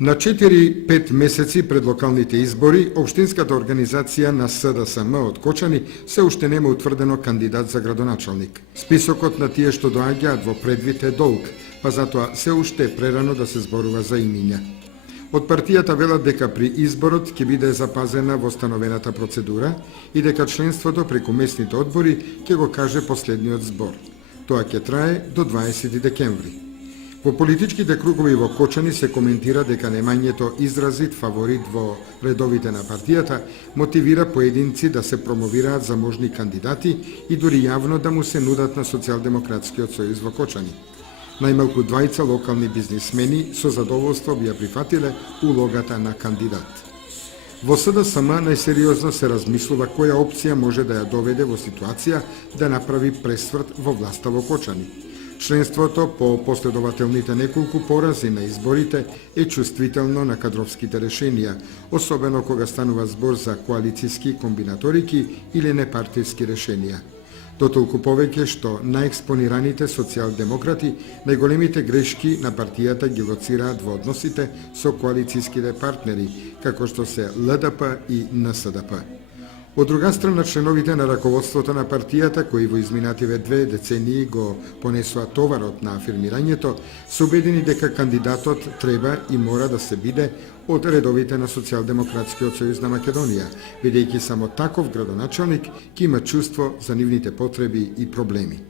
На 4-5 месеци пред локалните избори, Општинската организација на СДСМ од Кочани се уште нема утврдено кандидат за градоначалник. Списокот на тие што доаѓаат во предвид е долг, па затоа се уште е прерано да се зборува за имиња. Од партијата велат дека при изборот ќе биде запазена восстановената процедура и дека членството преку местните одбори ќе го каже последниот збор. Тоа ќе трае до 20 декември. Во политичките кругови во Кочани се коментира дека немањето изразит фаворит во редовите на партијата мотивира поединци да се промовираат за можни кандидати и дури јавно да му се нудат на Социјалдемократскиот сојуз во Кочани. Најмалку двајца локални бизнисмени со задоволство би ја прифатиле улогата на кандидат. Во СДСМ најсериозно се размислува која опција може да ја доведе во ситуација да направи пресврт во власта во Кочани. Членството по последователните неколку порази на изборите е чувствително на кадровските решенија, особено кога станува збор за коалицијски комбинаторики или непартијски решенија. Дотолку повеќе што најекспонираните социјалдемократи најголемите грешки на партијата ги лоцираат во односите со коалицијските партнери, како што се ЛДП и НСДП. Од друга страна, членовите на раководството на партијата, кои во изминативе 2 децении го понесоа товарот на афирмирањето, се убедени дека кандидатот треба и мора да се биде од редовите на Социјалдемократскиот сојуз на Македонија, бидејќи само таков градоначалник ќе има чувство за нивните потреби и проблеми.